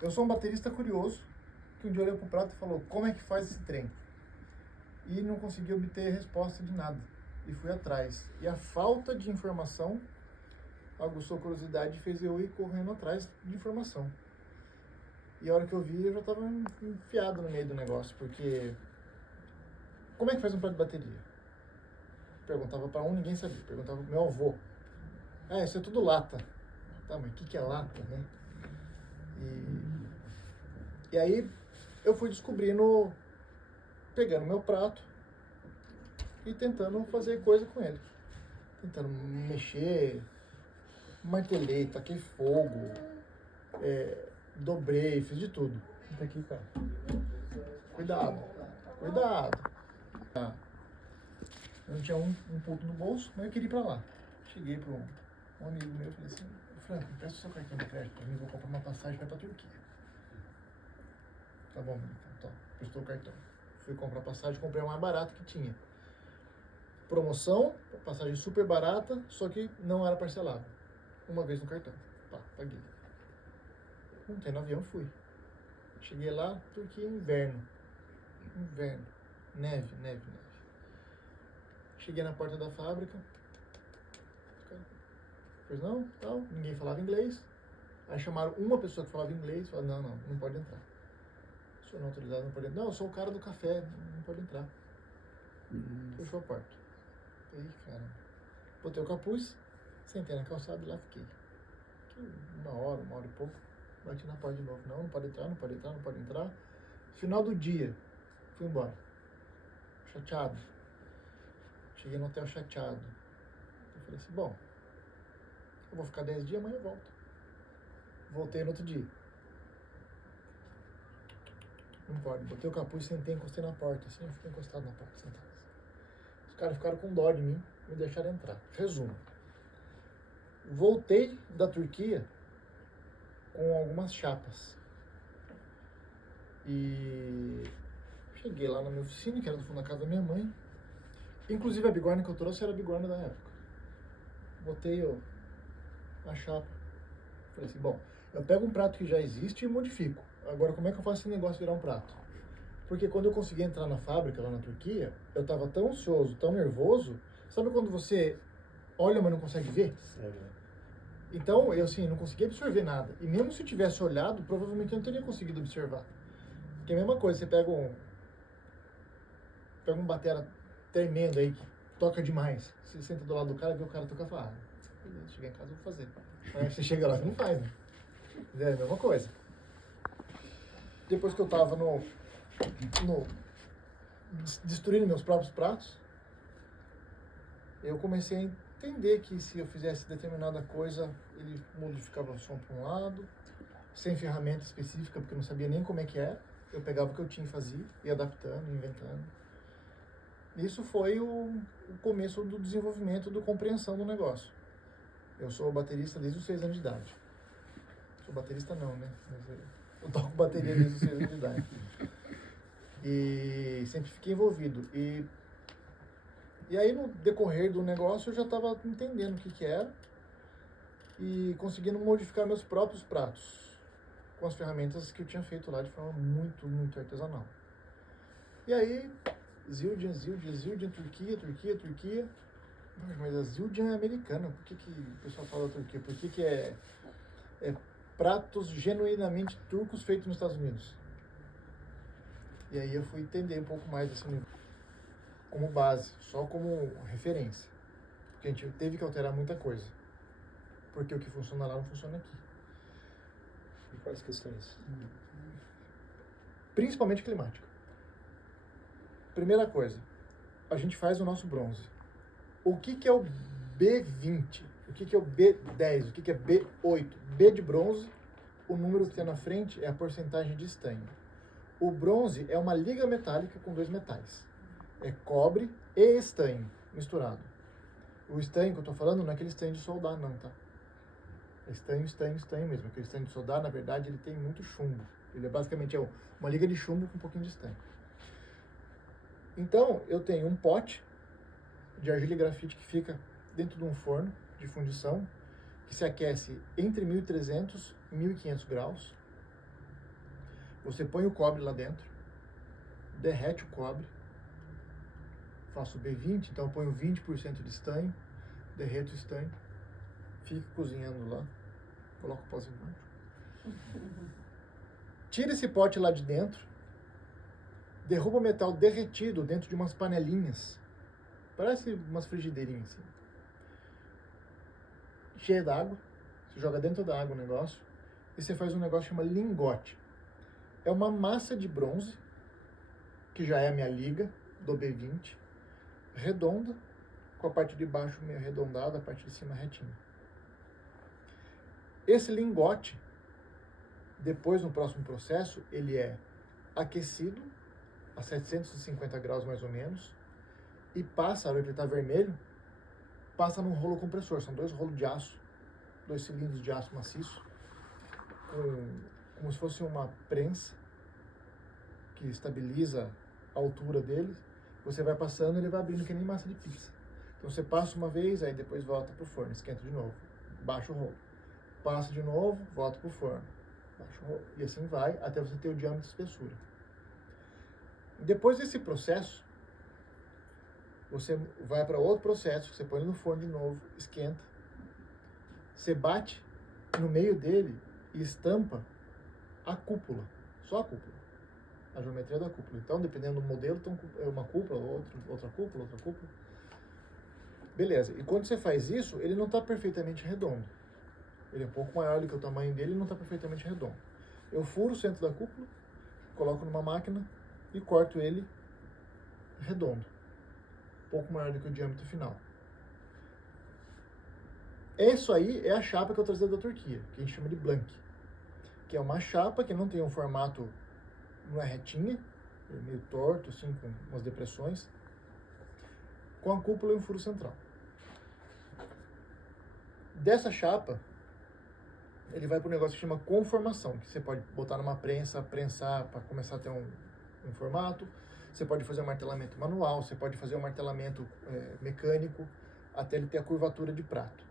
Eu sou um baterista curioso, que um dia olhou pro prato e falou, como é que faz esse trem? E não consegui obter resposta de nada. E fui atrás. E a falta de informação aguçou a curiosidade e fez eu ir correndo atrás de informação. E a hora que eu vi, eu já estava enfiado no meio do negócio, porque como é que faz um prato de bateria? Perguntava para um, ninguém sabia. Perguntava pro meu avô. Ah, isso é tudo lata. Tá, mas o que é lata, né? E aí eu fui descobrindo, pegando meu prato e tentando fazer coisa com ele. Tentando mexer, martelei, taquei fogo, dobrei, fiz de tudo. Tá aqui, cara. Cuidado, cuidado. Ah, eu não tinha um ponto no bolso, mas eu queria ir pra lá. Cheguei para um amigo meu e falei assim, Franco, empresta o seu cartão de crédito pra mim, vou comprar uma passagem para ir pra Turquia. Tá bom, então, prestou o cartão. Fui comprar passagem, comprei a mais barata que tinha. Promoção, passagem super barata, só que não era parcelada. Uma vez no cartão. Pá, paguei. Montei no avião, fui. Cheguei lá, Turquia, inverno. Inverno. Neve, neve, neve. Cheguei na porta da fábrica. Pois não, tal. Ninguém falava inglês. Aí chamaram uma pessoa que falava inglês. Falaram, não pode entrar. O senhor não é autorizado, não pode entrar. Não, eu sou o cara do café, não pode entrar. Fechou a porta. Aí, cara, botei o capuz, sentei na calçada e lá fiquei. Uma hora e pouco. Bati na porta de novo. Não pode entrar, não pode entrar, não pode entrar. Final do dia, fui embora. Chateado. Cheguei no hotel chateado. Eu falei assim, bom, eu vou ficar 10 dias, amanhã eu volto. Voltei no outro dia. Não pode. Botei o capuz, sentei, encostei na porta. Assim, eu fiquei encostado na porta, sentado. Os caras ficaram com dó de mim, me deixaram entrar. Resumo. Voltei da Turquia com algumas chapas. E cheguei lá na minha oficina, que era no fundo da casa da minha mãe. Inclusive a bigorna que eu trouxe era a bigorna da época. Botei a chapa. Falei assim, bom, eu pego um prato que já existe e modifico. Agora, como é que eu faço esse negócio virar um prato? Porque quando eu consegui entrar na fábrica lá na Turquia, eu tava tão ansioso, tão nervoso. Sabe quando você olha, mas não consegue ver? Então, eu assim, não conseguia absorver nada. E mesmo se eu tivesse olhado, provavelmente eu não teria conseguido observar. Porque é a mesma coisa, você pega um batera tremendo aí, que toca demais. Você senta do lado do cara, vê o cara tocar e fala, beleza, cheguei em casa, eu vou fazer. Aí você chega lá e não faz, né? É a mesma coisa. Depois que eu tava destruindo meus próprios pratos, eu comecei a entender que se eu fizesse determinada coisa, ele modificava o som para um lado, sem ferramenta específica, porque eu não sabia nem como é que era. Eu pegava o que eu tinha e fazia, ia adaptando, inventando. Isso foi o começo do desenvolvimento, da compreensão do negócio. Eu sou baterista desde os 6 anos de idade. Sou baterista não, né? Mas eu toco bateria desde os 6 anos de idade. E sempre fiquei envolvido. E aí, no decorrer do negócio, eu já estava entendendo o que era e conseguindo modificar meus próprios pratos com as ferramentas que eu tinha feito lá de forma muito, muito artesanal. E aí, Zildjian, Turquia. Mas a Zildjian é americana. Por que o pessoal fala Turquia? Por que é pratos genuinamente turcos feitos nos Estados Unidos? E aí eu fui entender um pouco mais assim, como base, só como referência. Porque a gente teve que alterar muita coisa. Porque o que funciona lá não funciona aqui. E quais questões? Principalmente climática. Primeira coisa, a gente faz o nosso bronze. O que é o B20? O que é o B10? O que é B8? B de bronze, o número que tem na frente é a porcentagem de estanho. O bronze é uma liga metálica com 2 metais. É cobre e estanho misturado. O estanho que eu estou falando não é aquele estanho de soldar, não, tá? É estanho mesmo. Aquele estanho de soldar, na verdade, ele tem muito chumbo. Ele é basicamente uma liga de chumbo com um pouquinho de estanho. Então, eu tenho um pote de argila e grafite que fica dentro de um forno de fundição, que se aquece entre 1.300 e 1.500 graus. Você põe o cobre lá dentro, derrete o cobre, faço B20, então eu ponho 20% de estanho, derreto o estanho, fico cozinhando lá, coloco o pozinho embaixo. Tira esse pote lá de dentro, derruba o metal derretido dentro de umas panelinhas, parece umas frigideirinhas assim, cheia d'água, você joga dentro da água o negócio, e você faz um negócio chamado lingote. É uma massa de bronze, que já é a minha liga, do B20, redonda, com a parte de baixo meio arredondada, a parte de cima retinha. Esse lingote, depois no próximo processo, ele é aquecido a 750 graus mais ou menos, e passa, a hora que ele está vermelho, passa num rolo compressor. São 2 rolos de aço, 2 cilindros de aço maciço, como se fosse uma prensa que estabiliza a altura dele. Você vai passando, ele vai abrindo que nem massa de pizza. Então você passa uma vez, aí depois volta pro forno, esquenta de novo, baixa o rolo, passa de novo, volta pro forno, baixa o rolo, e assim vai até você ter o diâmetro de espessura. Depois desse processo, você vai para outro processo, você põe no forno de novo, esquenta, você bate no meio dele e estampa a cúpula, só a cúpula, a geometria da cúpula. Então, dependendo do modelo, então, é uma cúpula, outra cúpula, outra cúpula. Beleza, e quando você faz isso, ele não está perfeitamente redondo. Ele é um pouco maior do que o tamanho dele e não está perfeitamente redondo. Eu furo o centro da cúpula, coloco numa máquina e corto ele redondo, um pouco maior do que o diâmetro final. Isso aí é a chapa que eu trazia da Turquia, que a gente chama de blank, que é uma chapa que não tem um formato, não é retinha, é meio torto, assim, com umas depressões, com a cúpula e um furo central. Dessa chapa, ele vai para um negócio que chama conformação, que você pode botar numa prensa, prensar para começar a ter um formato. Você pode fazer um martelamento manual, você pode fazer um martelamento mecânico, até ele ter a curvatura de prato.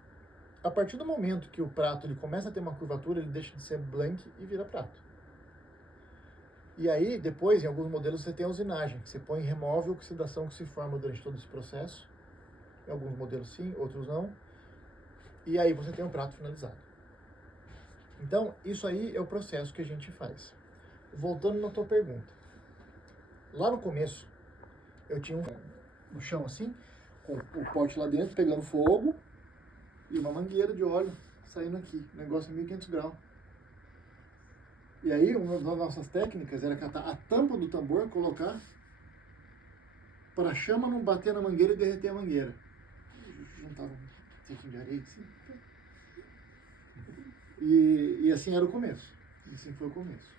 A partir do momento que o prato ele começa a ter uma curvatura, ele deixa de ser blank e vira prato. E aí, depois, em alguns modelos, você tem a usinagem, que você põe e remove a oxidação que se forma durante todo esse processo. Em alguns modelos sim, outros não. E aí você tem um prato finalizado. Então, isso aí é o processo que a gente faz. Voltando na tua pergunta. Lá no começo, eu tinha no chão assim, com o pote lá dentro, pegando fogo, e uma mangueira de óleo saindo aqui, negócio em 1500 graus. E aí, uma das nossas técnicas era catar a tampa do tambor, colocar para a chama não bater na mangueira e derreter a mangueira. Juntava um tiquinho de areia assim. E assim era o começo. Assim foi o começo.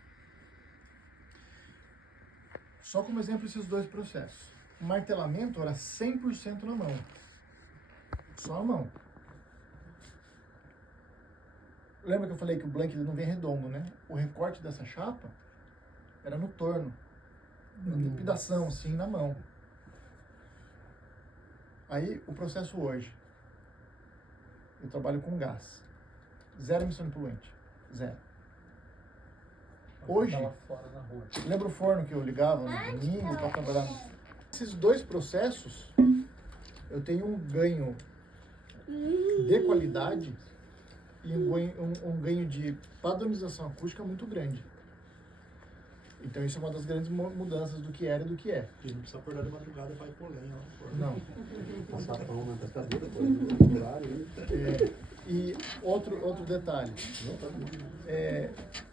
Só como exemplo esses 2 processos. O martelamento era 100% na mão. Só a mão. Lembra que eu falei que o blank ele não vem redondo, né? O recorte dessa chapa era no torno. Na trepidação, assim, na mão. Aí, o processo hoje. Eu trabalho com gás. 0 emissão de poluente. 0. Hoje, lembra o forno que eu ligava no domingo para trabalhar? Esses 2 processos, eu tenho um ganho de qualidade e um ganho de padronização acústica muito grande. Então isso é uma das grandes mudanças do que era e do que é. E não precisa acordar de madrugada para ir por lenha lá no forno. Não. Passar pão na pescadeira, por horário. E outro detalhe.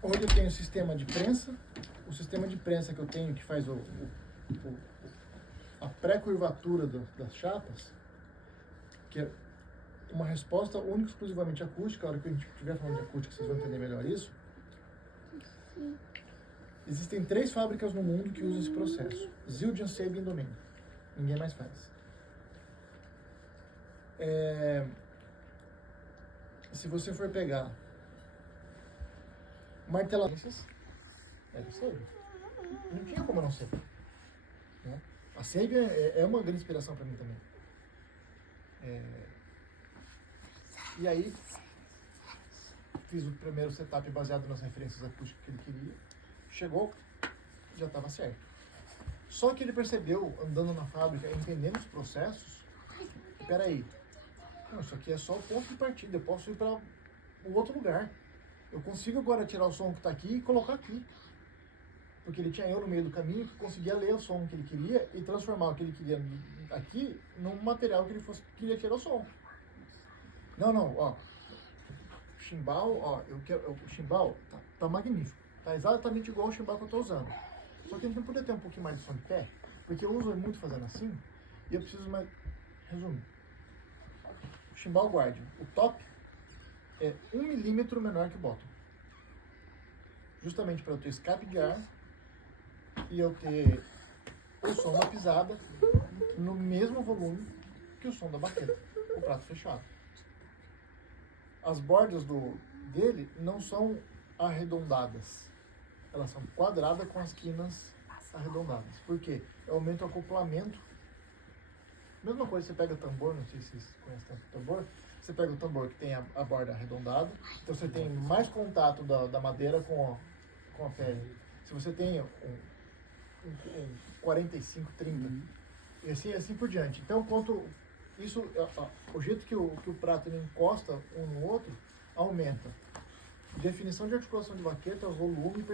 Hoje eu tenho o sistema de prensa. O sistema de prensa que eu tenho, que faz a pré-curvatura das chapas, que é uma resposta única e exclusivamente acústica. A hora que a gente estiver falando de acústica, vocês vão entender melhor isso. Existem 3 fábricas no mundo que usam esse processo. Zildjian, Sebe e Indomene. Ninguém mais faz. Se você for pegar martelamentos, é do Sebe. Não tinha como não ser. Né? A Sebe é uma grande inspiração para mim também. E aí, fiz o primeiro setup baseado nas referências acústicas que ele queria. chegou, já estava certo. Só que ele percebeu, andando na fábrica, entendendo os processos, peraí, não, isso aqui é só o ponto de partida, eu posso ir para um outro lugar. Eu consigo agora tirar o som que está aqui e colocar aqui. Porque ele tinha eu no meio do caminho que conseguia ler o som que ele queria e transformar o que ele queria aqui num material que ele queria tirar o som. Não, ó. Chimbal, ó, o chimbal tá magnífico. Tá exatamente igual ao chimbal que eu tô usando. Só que a gente não podia ter um pouquinho mais de som de pé, porque eu uso muito fazendo assim e eu preciso mais. Resumo. O chimbal guardian, o top é 1 milímetro menor que o bottom. Justamente para eu ter escape de ar e eu ter o som da pisada no mesmo volume que o som da baqueta, o prato fechado. As bordas dele não são arredondadas, elas são quadradas com as quinas arredondadas. Por quê? Eu aumento o acoplamento. Mesma coisa, você pega o tambor, não sei se vocês conhecem o tambor, você pega o tambor que tem a borda arredondada, então você tem mais contato da madeira com a pele. Se você tem um 45, 30, e assim por diante. Então, o jeito que o prato ele encosta um no outro, aumenta. Definição de articulação de baqueta, volume,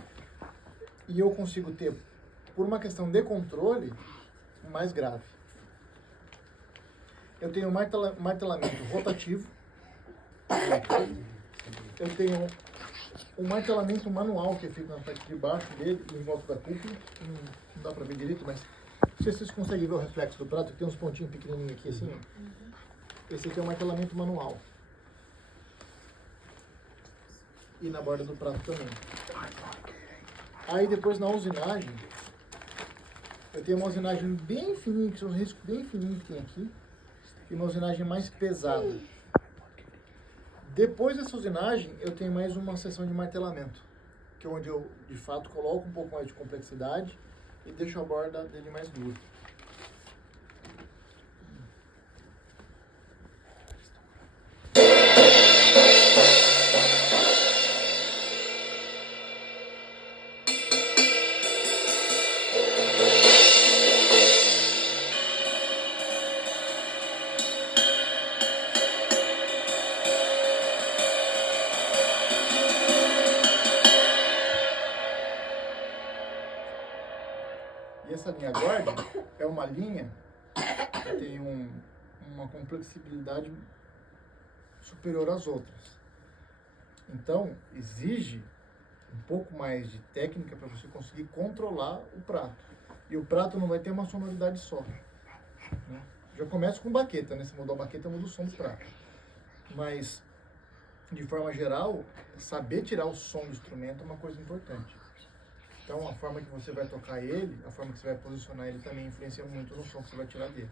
e eu consigo ter, por uma questão de controle, mais grave. Eu tenho martelamento rotativo, eu tenho um martelamento manual que fica na parte de baixo dele, em volta da cúpula, não dá pra ver direito, mas não sei se vocês conseguem ver o reflexo do prato, que tem uns pontinhos pequenininhos aqui assim, ó. Esse aqui é um martelamento manual. E na borda do prato também. Aí depois na usinagem, eu tenho uma usinagem bem fininha, que são os riscos bem fininhos que tem aqui, e uma usinagem mais pesada. Depois dessa usinagem, eu tenho mais uma seção de martelamento, que é onde eu, de fato, coloco um pouco mais de complexidade e deixo a borda dele mais dura. E essa linha guarda é uma linha que tem uma complexibilidade superior às outras. Então, exige um pouco mais de técnica para você conseguir controlar o prato. E o prato não vai ter uma sonoridade só. Né? Já começa com baqueta, né? Se mudar a baqueta, muda o som do prato. Mas, de forma geral, saber tirar o som do instrumento é uma coisa importante. Então, a forma que você vai tocar ele, a forma que você vai posicionar ele também influencia muito no som que você vai tirar dele.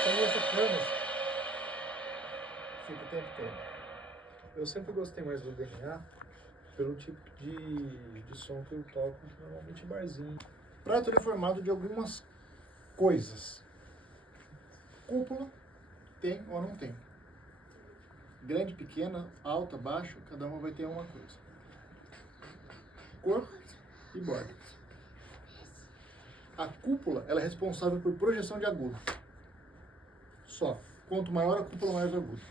Então, essa câmera fica o tempo todo. Eu sempre gostei mais do DNA pelo tipo de som que eu toco, normalmente barzinho. O prato ele é formado de algumas coisas. Cúpula, tem ou não tem. Grande, pequena, alta, baixa, cada uma vai ter uma coisa. Corpo e borda. A cúpula ela é responsável por projeção de agudo. Só. Quanto maior a cúpula, maior o agudo.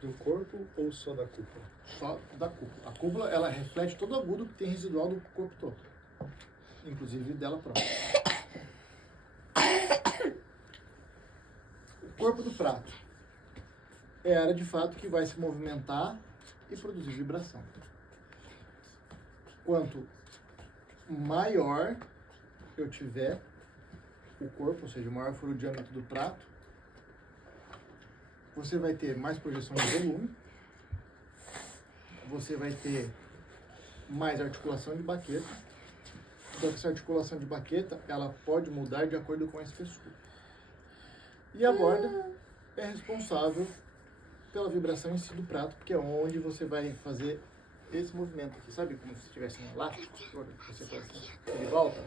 Do corpo ou só da cúpula? Só da cúpula. A cúpula ela reflete todo o agudo que tem residual do corpo todo. Inclusive dela própria. O corpo do prato é a área de fato que vai se movimentar e produzir vibração. Quanto maior eu tiver o corpo, ou seja, maior for o diâmetro do prato, você vai ter mais projeção de volume, você vai ter mais articulação de baqueta. Só que essa articulação de baqueta, ela pode mudar de acordo com a espessura. E a borda é responsável pela vibração em si do prato, porque é onde você vai fazer esse movimento aqui. Sabe como se tivesse um elástico? Você faz assim, ele volta.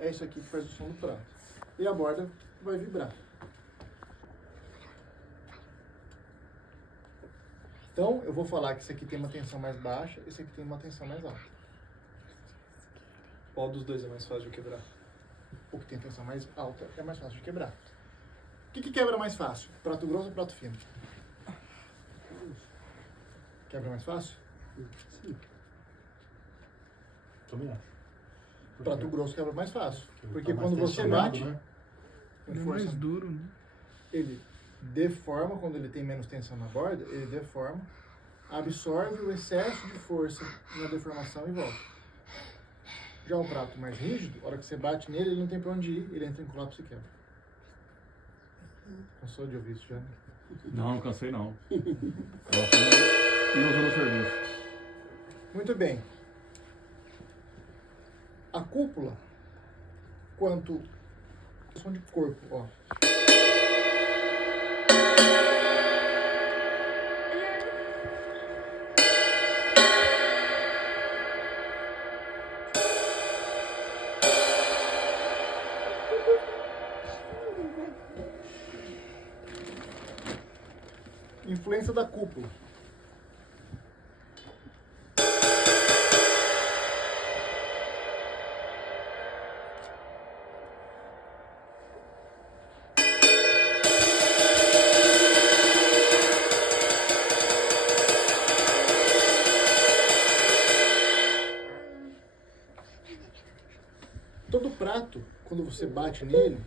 É isso aqui que faz o som do prato. E a borda vai vibrar. Então, eu vou falar que esse aqui tem uma tensão mais baixa, esse aqui tem uma tensão mais alta. Qual dos dois é mais fácil de quebrar? O que tem tensão mais alta é mais fácil de quebrar. O que quebra mais fácil? Prato grosso ou prato fino? Quebra mais fácil? Sim. Também acho. Prato grosso quebra mais fácil. Porque Tá mais quando você tensionado, bate, né? com Ele é força, mais duro, né? ele deforma, quando ele tem menos tensão na borda, ele deforma, absorve o excesso de força na deformação e volta. Já o prato mais rígido, a hora que você bate nele, ele não tem pra onde ir, ele entra em colapso e quebra. Cansou de ouvir isso já? Não, não cansei não. Ela foi e usou no serviço. Muito bem. A cúpula, quanto som de corpo, ó. Influência da cúpula. Todo prato, quando você bate nele,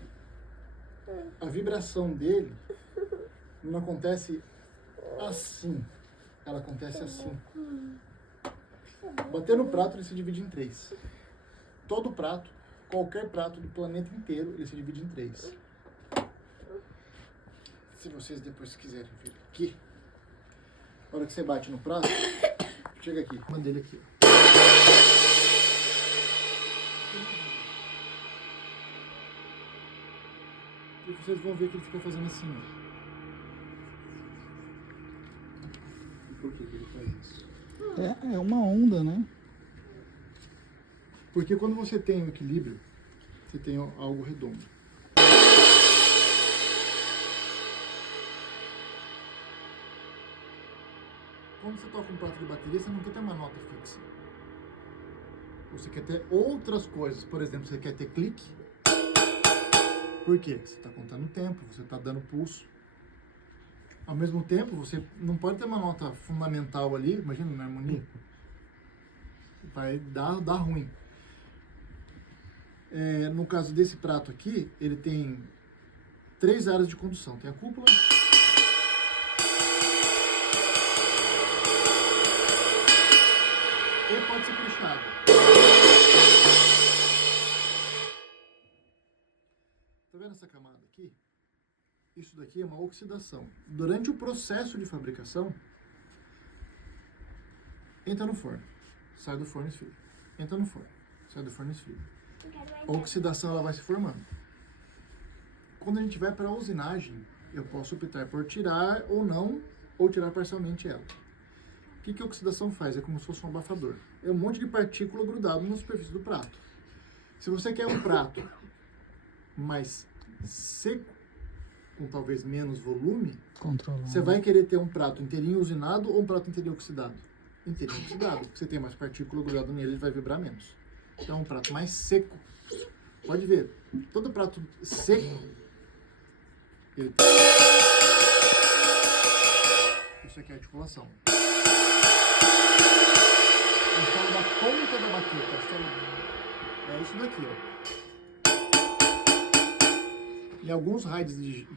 a vibração dele não acontece assim, ela acontece assim. Bater no prato, ele se divide em três. Todo prato, qualquer prato do planeta inteiro, ele se divide em três. Se vocês depois quiserem ver aqui, na hora que você bate no prato, chega aqui, uma dele aqui, ó. E vocês vão ver que ele fica fazendo assim, ó. Por que ele faz isso? É uma onda, né? Porque quando você tem o equilíbrio, você tem algo redondo. Quando você toca um prato de bateria, você não quer ter uma nota fixa. Você quer ter outras coisas. Por exemplo, você quer ter clique. Por quê? Você está contando o tempo, você está dando pulso. Ao mesmo tempo, você não pode ter uma nota fundamental ali, imagina, na harmonia. Vai dar ruim. No caso desse prato aqui, ele tem 3 áreas de condução. Tem a cúpula, e pode ser puxado. Tá vendo essa camada aqui? Isso daqui é uma oxidação. Durante o processo de fabricação, entra no forno, sai do forno e esfria. Entra no forno, sai do forno e esfria. A oxidação ela vai se formando. Quando a gente vai para a usinagem, eu posso optar por tirar ou não, ou tirar parcialmente ela. O que a oxidação faz? É como se fosse um abafador. É um monte de partícula grudado na superfície do prato. Se você quer um prato mais seco, com talvez menos volume, Controlando. você vai querer ter um prato inteirinho usinado ou um prato inteirinho oxidado? Inteirinho oxidado, porque você tem mais partícula grudada nele, ele vai vibrar menos. Então, um prato mais seco. Pode ver, todo prato seco, ele... Isso aqui é articulação. A história da ponta da baqueta, a história... é isso daqui, ó. Em alguns raids de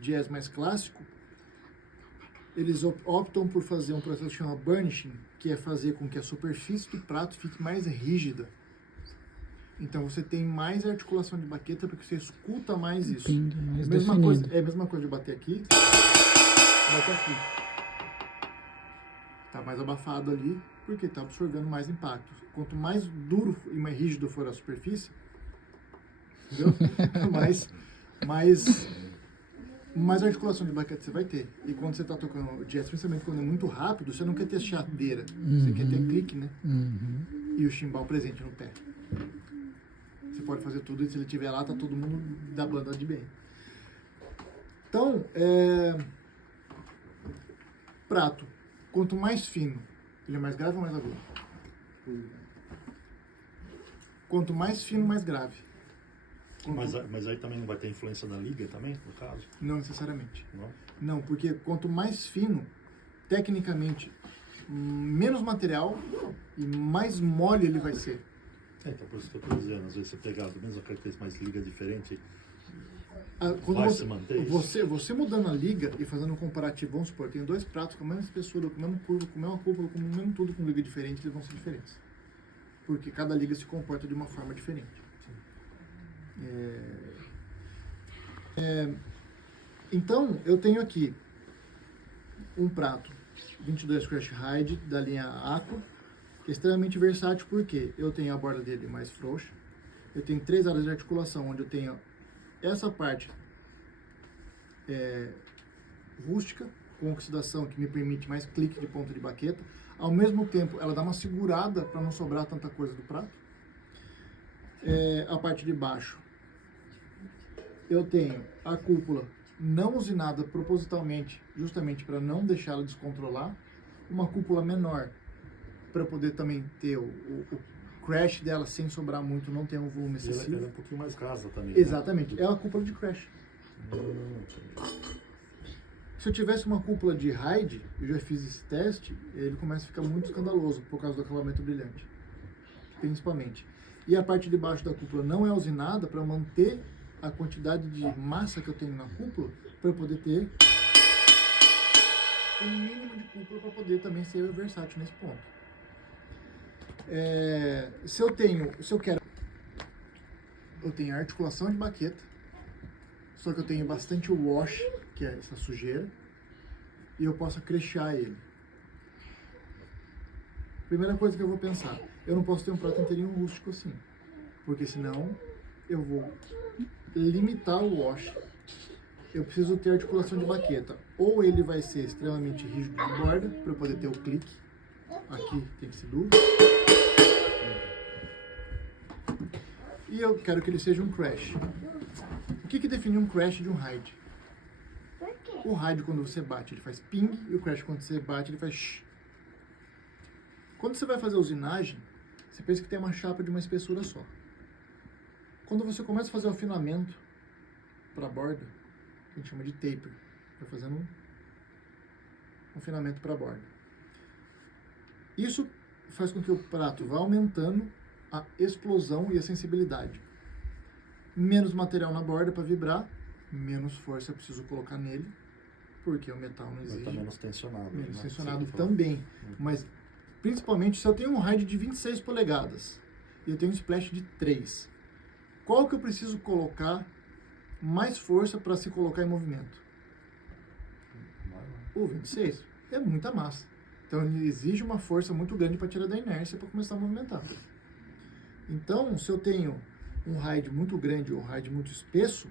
jazz mais clássico, eles optam por fazer um processo que chama burnishing, que é fazer com que a superfície do prato fique mais rígida. Então você tem mais articulação de baqueta porque você escuta mais isso. Entendi, mais mesma definido. coisa, é a mesma coisa de bater aqui, bater aqui. Tá mais abafado ali porque tá absorvendo mais impacto. Quanto mais duro e mais rígido for a superfície, entendeu? mais articulação de baqueta você vai ter. E quando você está tocando jazz, principalmente quando é muito rápido, você não quer ter chadeira. Você quer ter clique, né? E o chimbal presente no pé. Você pode fazer tudo e se ele estiver lá, tá todo mundo da banda de bem. Então, prato, quanto mais fino, ele é mais grave ou mais agudo? Quanto mais fino, mais grave. Mas aí também não vai ter influência da liga também, no caso? Não necessariamente. Não? Não, porque quanto mais fino, tecnicamente, menos material e mais mole ele vai ser. Então, por isso que eu estou dizendo, às vezes você pegar a mesma característica, mas liga diferente, Quando vai se manter isso? você mudando a liga e fazendo um comparativo, vamos supor, tem 2 pratos com a mesma espessura, com a mesma curva, com a mesma cúpula, com o mesmo tudo, com liga diferente, eles vão ser diferentes. Porque cada liga se comporta de uma forma diferente. Então, eu tenho aqui um prato 22 Crash Hide da linha Aqua, que é extremamente versátil porque eu tenho a borda dele mais frouxa, eu tenho 3 áreas de articulação, onde eu tenho essa parte rústica, com oxidação, que me permite mais clique de ponta de baqueta. Ao mesmo tempo, ela dá uma segurada para não sobrar tanta coisa do prato. A parte de baixo, eu tenho a cúpula não usinada propositalmente, justamente para não deixar ela descontrolar. Uma cúpula menor, para poder também ter o crash dela sem sobrar muito, não ter um volume excessivo. Ela é um pouquinho mais rasa também. Exatamente, Né? é a cúpula de crash. Se eu tivesse uma cúpula de hide, eu já fiz esse teste, ele começa a ficar muito escandaloso por causa do acabamento brilhante, principalmente. E a parte de baixo da cúpula não é usinada para manter a quantidade de massa que eu tenho na cúpula, para eu poder ter um mínimo de cúpula para poder também ser versátil nesse ponto. Eu tenho articulação de baqueta, só que eu tenho bastante wash, que é essa sujeira, e eu posso acrechear ele. Primeira coisa que eu vou pensar, eu não posso ter um prato inteirinho rústico assim, porque senão eu vou limitar o wash. Eu preciso ter articulação de baqueta, ou ele vai ser extremamente rígido de borda, para eu poder ter o clique, aqui tem que ser duro, e eu quero que ele seja um crash. O que define um crash de um hide? O hide, quando você bate, ele faz ping, e o crash, quando você bate, ele faz shh. Quando você vai fazer a usinagem, você pensa que tem uma chapa de uma espessura só. Quando você começa a fazer o afinamento para a borda, a gente chama de taper, vai fazendo um afinamento para a borda. Isso faz com que o prato vá aumentando a explosão e a sensibilidade. Menos material na borda para vibrar, menos força eu preciso colocar nele, porque o metal não exige. Vai estar menos tensionado. Menos né? tensionado também, mas principalmente se eu tenho um hide de 26 polegadas e eu tenho um splash de 3, qual que eu preciso colocar mais força para se colocar em movimento? O 26 é muita massa, então ele exige uma força muito grande para tirar da inércia para começar a movimentar. Então, se eu tenho um hide muito grande ou um hide muito espesso,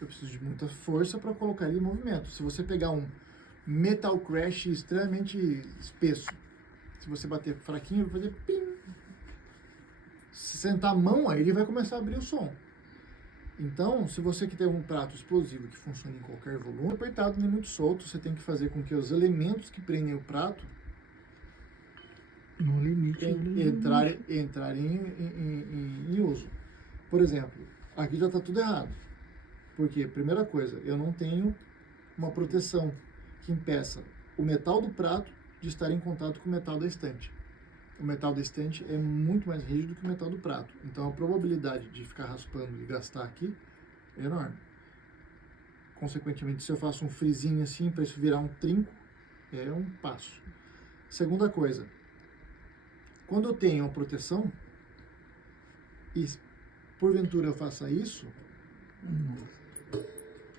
eu preciso de muita força para colocar ele em movimento. Se você pegar um metal crash extremamente espesso, se você bater fraquinho, vai fazer pim. Se sentar a mão, aí ele vai começar a abrir o som. Então, se você quer ter um prato explosivo que funcione em qualquer volume, apertado nem muito solto, você tem que fazer com que os elementos que prendem o prato no limite, entrarem em uso. Por exemplo, aqui já está tudo errado. Porque, primeira coisa, eu não tenho uma proteção que impeça o metal do prato de estar em contato com o metal da estante. O metal da estante é muito mais rígido que o metal do prato. Então, a probabilidade de ficar raspando e gastar aqui é enorme. Consequentemente, se eu faço um frisinho assim, para isso virar um trinco, é um passo. Segunda coisa, quando eu tenho a proteção, e porventura eu faça isso,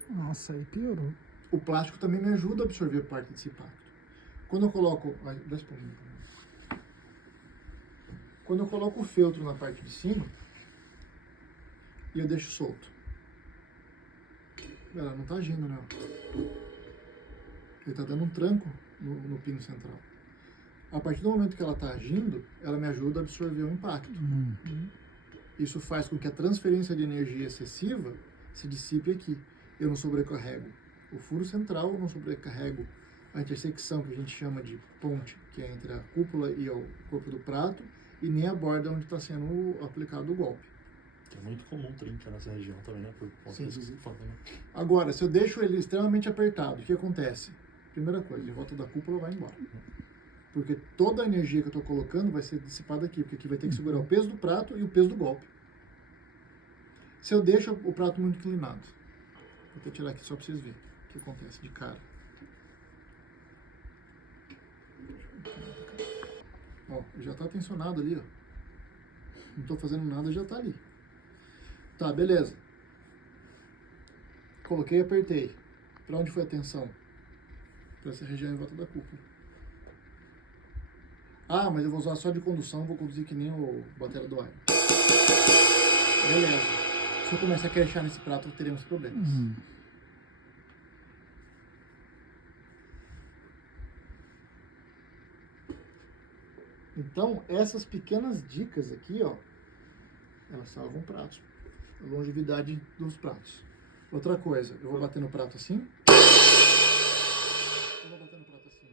Nossa, aí piorou. o plástico também me ajuda a absorver parte desse impacto. Quando eu coloco... Quando eu coloco o feltro na parte de cima, e eu deixo solto, ela não está agindo, né? Ele está dando um tranco no pino central. A partir do momento que ela está agindo, ela me ajuda a absorver o impacto. Isso faz com que a transferência de energia excessiva se dissipe aqui. Eu não sobrecarrego o furo central, eu não sobrecarrego a intersecção que a gente chama de ponte, que é entre a cúpula e o corpo do prato, e nem a borda onde está sendo aplicado o golpe. Que é muito comum trinca nessa região também, né? Por conta Sim. disso que você fala, né? Agora, se eu deixo ele extremamente apertado, o que acontece? Primeira coisa, em volta da cúpula vai embora. Porque toda a energia que eu estou colocando vai ser dissipada aqui, porque aqui vai ter que segurar o peso do prato e o peso do golpe. Se eu deixo o prato muito inclinado, vou até tirar aqui só para vocês verem o que acontece de cara. Ó, já está tensionado ali, ó. Não estou fazendo nada, já está ali. Tá, beleza. Coloquei e apertei. Para onde foi a tensão? Para essa região em volta da cúpula. Ah, mas eu vou usar só de condução, vou conduzir que nem o bateria do ar. Beleza. Se eu começar a crechar nesse prato, teremos problemas. Então, essas pequenas dicas aqui, ó, elas salvam pratos. A longevidade dos pratos. Outra coisa, eu vou bater no prato assim. Eu vou bater no prato assim.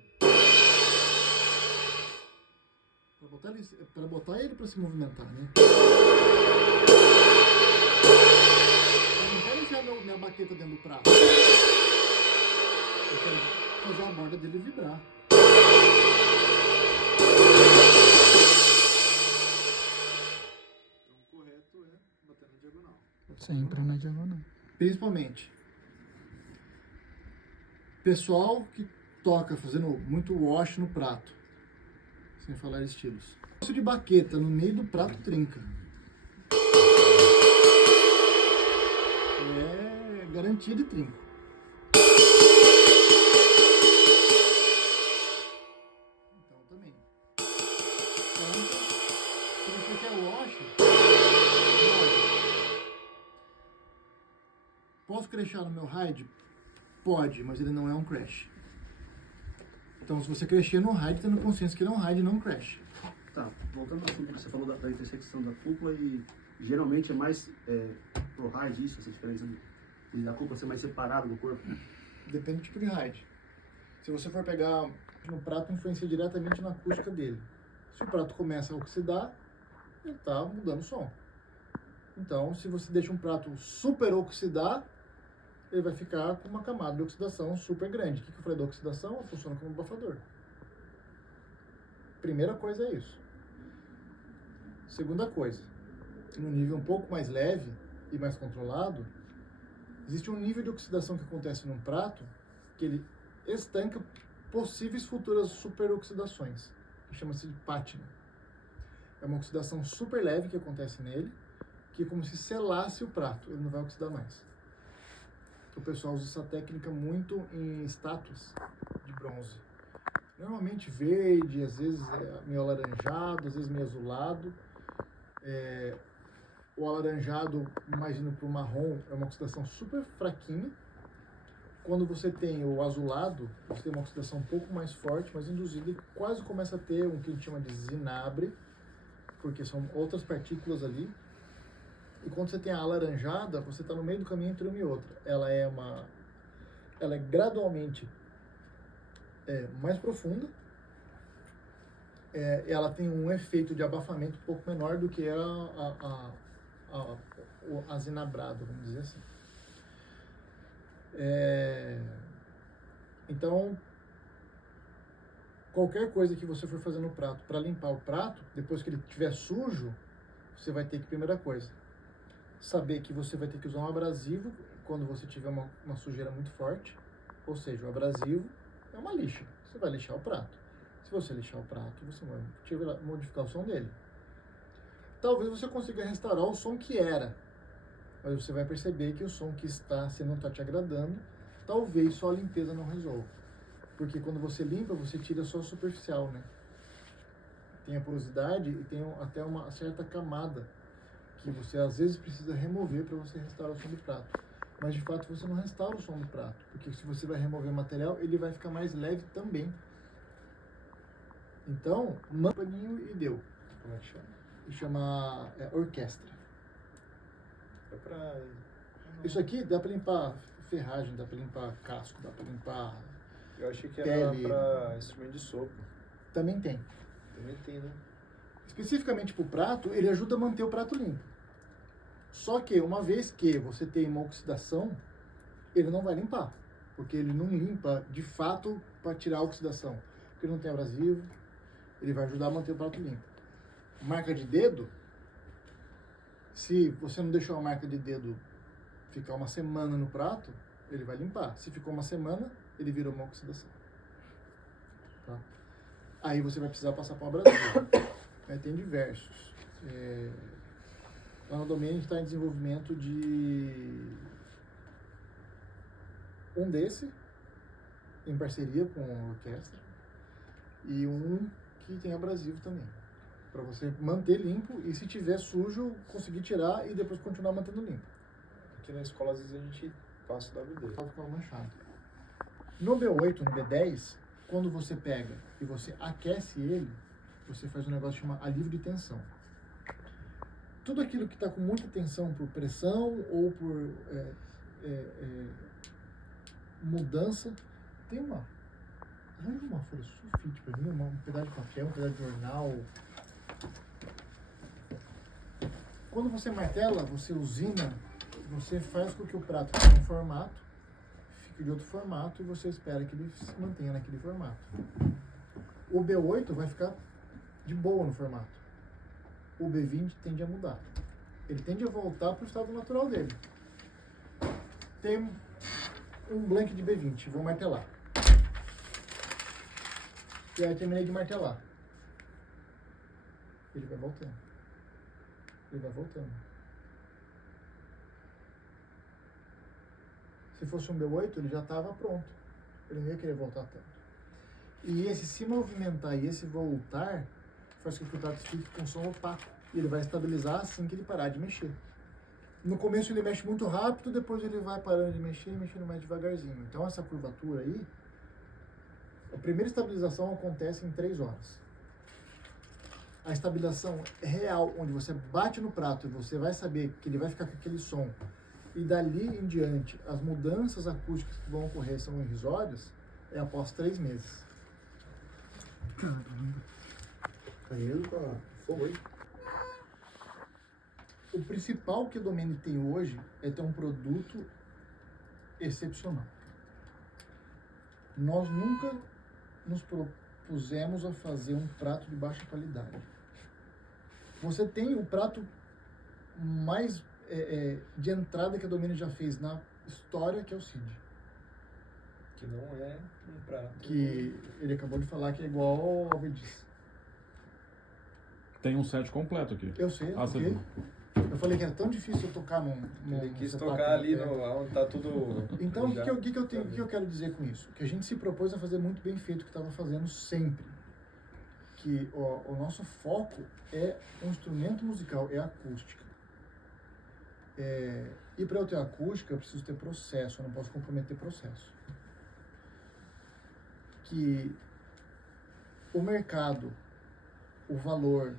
Para botar ele para se movimentar, né? Eu não quero enfiar minha baqueta dentro do prato. Eu quero fazer a borda dele vibrar. Então, o correto é bater na diagonal. Sempre na diagonal. Principalmente pessoal que toca fazendo muito wash no prato, sem falar estilos. Isso de baqueta no meio do prato trinca. É garantia de trinco. Então também. Então, se você quer wash, posso crashar no meu ride? Pode, mas ele não é um crash. Então, se você crescer no ride, tendo consciência que ele é um ride, não um crash. Tá, voltando ao assunto que você falou da intersecção da cúpula e geralmente é mais pro ride isso, essa diferença da cúpula ser mais separado do corpo. Depende do tipo de ride. Se você for pegar no prato, influencia diretamente na acústica dele. Se o prato começa a oxidar, ele está mudando o som. Então, se você deixa um prato super oxidar, ele vai ficar com uma camada de oxidação super grande. O que eu falei da oxidação? Ela funciona como abafador. Primeira coisa é isso. Segunda coisa, no nível um pouco mais leve e mais controlado, existe um nível de oxidação que acontece num prato que ele estanca possíveis futuras superoxidações, que chama-se de pátina. É uma oxidação super leve que acontece nele, que é como se selasse o prato, ele não vai oxidar mais. O pessoal usa essa técnica muito em estátuas de bronze. Normalmente verde, às vezes meio alaranjado, às vezes meio azulado. O alaranjado, mais indo para o marrom, é uma oxidação super fraquinha. Quando você tem o azulado, você tem uma oxidação um pouco mais forte, mais induzida, e quase começa a ter um que a gente chama de zinabre, porque são outras partículas ali. E quando você tem a alaranjada, você está no meio do caminho entre uma e outra. Ela é gradualmente mais profunda. Ela tem um efeito de abafamento um pouco menor do que a zinabrada, vamos dizer assim. Então, qualquer coisa que você for fazer no prato, para limpar o prato, depois que ele estiver sujo, você vai ter que, primeira coisa, saber que você vai ter que usar um abrasivo quando você tiver uma sujeira muito forte. Ou seja, o abrasivo é uma lixa. Você vai lixar o prato. Se você lixar o prato, você vai modificar o som dele. Talvez você consiga restaurar o som que era, mas você vai perceber que o som que está, se não está te agradando, talvez só a limpeza não resolva. Porque quando você limpa, você tira só a superficial, né? Tem a porosidade e tem até uma certa camada que você às vezes precisa remover para você restaurar o som do prato. Mas de fato você não restaura o som do prato, porque se você vai remover material, ele vai ficar mais leve também. Então, um paninho e deu. Como é que chama? Chama orquestra. É pra... Isso aqui dá para limpar ferragem, dá para limpar casco, dá para limpar Eu achei que era pele. pra instrumento de sopro. Também tem. Também tem, né? Especificamente para o prato, ele ajuda a manter o prato limpo. Só que uma vez que você tem uma oxidação, ele não vai limpar. Porque ele não limpa de fato para tirar a oxidação. Porque ele não tem abrasivo, ele vai ajudar a manter o prato limpo. Marca de dedo, se você não deixou a marca de dedo ficar uma semana no prato, ele vai limpar. Se ficou uma semana, ele virou uma oxidação. Tá? Aí você vai precisar passar para um abrasivo. Tem diversos. Lá no domínio a gente está em desenvolvimento de um desse, em parceria com a orquestra, e um que tem abrasivo também, para você manter limpo e se tiver sujo, conseguir tirar e depois continuar mantendo limpo. Aqui na escola às vezes a gente passa o WD. Pode ficar manchado. No B8, no B10, quando você pega e você aquece ele, você faz um negócio chamado alívio de tensão. Tudo aquilo que está com muita tensão por pressão ou por mudança, tem arranja uma folha sulfite para mim, um pedaço de papel, um pedaço de jornal. Quando você martela, você usina, você faz com que o prato fique em um formato, fique de outro formato e você espera que ele se mantenha naquele formato. O B8 vai ficar de boa no formato. O B20 tende a mudar. Ele tende a voltar para o estado natural dele. Tem um blank de B20, vou martelar. E aí terminei de martelar. Ele vai voltando. Ele vai voltando. Se fosse um B8, ele já estava pronto. Ele não ia querer voltar tanto. E esse se movimentar e esse voltar faz com que o prato fique com som opaco. E ele vai estabilizar assim que ele parar de mexer. No começo ele mexe muito rápido, depois ele vai parando de mexer e mexendo mais devagarzinho. Então essa curvatura aí, a primeira estabilização acontece em 3 horas. A estabilização real, onde você bate no prato e você vai saber que ele vai ficar com aquele som, e dali em diante as mudanças acústicas que vão ocorrer são irrisórias, é após 3 meses. Tá indo com a fogo aí. O principal que a Domene tem hoje é ter um produto excepcional. Nós nunca nos propusemos a fazer um prato de baixa qualidade. Você tem o prato mais de entrada que a Domene já fez na história, que é o Cid. Que não é um prato. Que ele acabou de falar que é igual ao Alvedice. Tem um set completo aqui. Eu sei, Ah, você porque viu? eu falei que era tão difícil eu tocar num Ele quis setup, tocar ali né? onde tá tudo. Então, o já- que eu quero dizer com isso? Que a gente se propôs a fazer muito bem feito o que estava fazendo sempre. Que o nosso foco é um instrumento musical, é a acústica. E para eu ter acústica, eu preciso ter processo, eu não posso comprometer processo. Que o mercado, o valor,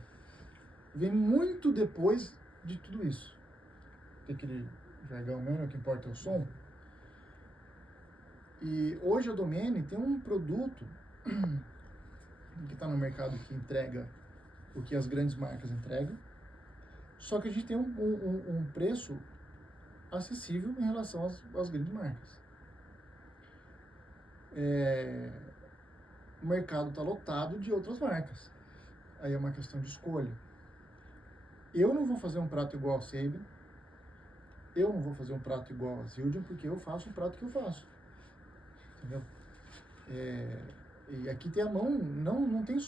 vem muito depois de tudo isso. Tem aquele jargão mesmo, o que importa é o som. E hoje a Domene tem um produto que está no mercado que entrega o que as grandes marcas entregam, só que a gente tem um preço acessível em relação às grandes marcas. O mercado está lotado de outras marcas. Aí é uma questão de escolha. Eu não vou fazer um prato igual a Sabian, eu não vou fazer um prato igual a Zildjian, porque eu faço o prato que eu faço. Entendeu? E aqui tem a mão, não é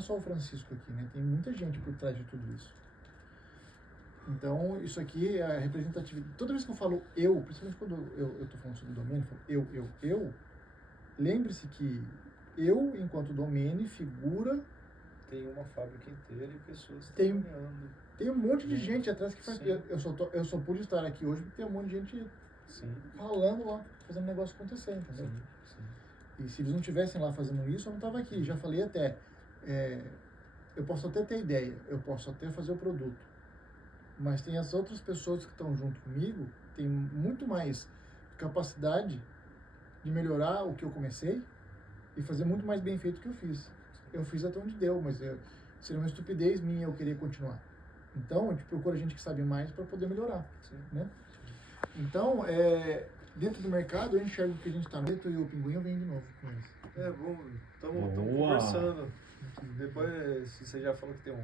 só o Francisco aqui, né? Tem muita gente por trás de tudo isso. Então, isso aqui é a representatividade. Toda vez que eu falo eu, principalmente quando eu estou falando sobre o Domene, eu falo eu, lembre-se que eu, enquanto Domene, figura, Tem uma fábrica inteira e pessoas Tem- trabalhando. tem um monte de gente atrás que faz. Sim. Eu só pude estar aqui hoje porque tem um monte de gente Sim, ralando lá, fazendo o negócio acontecer, entendeu? sim, sim. E se eles não estivessem lá fazendo isso, eu não estava aqui. Já falei até, eu posso até ter ideia, eu posso até fazer o produto, mas tem as outras pessoas que estão junto comigo, tem muito mais capacidade de melhorar o que eu comecei e fazer muito mais bem feito que eu fiz. Eu fiz até onde deu, mas seria uma estupidez minha eu querer continuar. Então, a gente procura gente que sabe mais para poder melhorar, né? Então, dentro do mercado, eu enxergo que a gente está no e o Pinguim eu venho de novo com eles. Estamos Boa. conversando. Depois, se você já falou que tem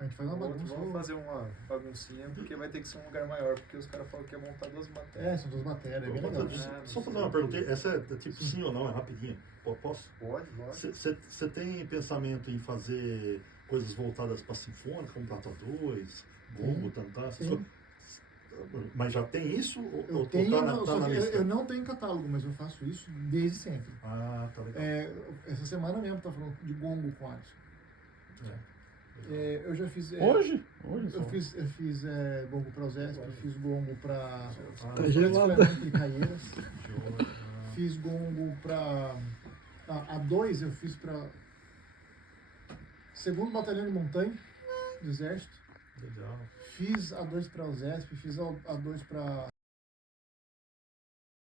A gente faz uma bagunça. vamos fazer uma baguncinha, porque vai ter que ser um lugar maior, porque os caras falaram que ia montar 2 matérias. São 2 matérias, é bem legal. Só fazer uma pergunta, essa é tipo sim ou não, é rapidinho. Posso? Pode. Você tem pensamento em fazer coisas voltadas para sinfônica, como Tata 2, gongo, tantã, essas coisas? Mas já tem isso? Ou Tenho, tá na lista? eu não tenho catálogo, mas eu faço isso desde sempre. Ah, tá legal. Essa semana mesmo tá falando de gongo com Alisson. Eu já fiz. Hoje só. Eu fiz gongo para o Zesp, fiz gongo para Tá gelado. e Caieiras. Fiz gongo para. A 2 eu fiz para 2º Batalhão de Montanha do Exército. Legal. Fiz a 2 para o Zesp, fiz a 2 para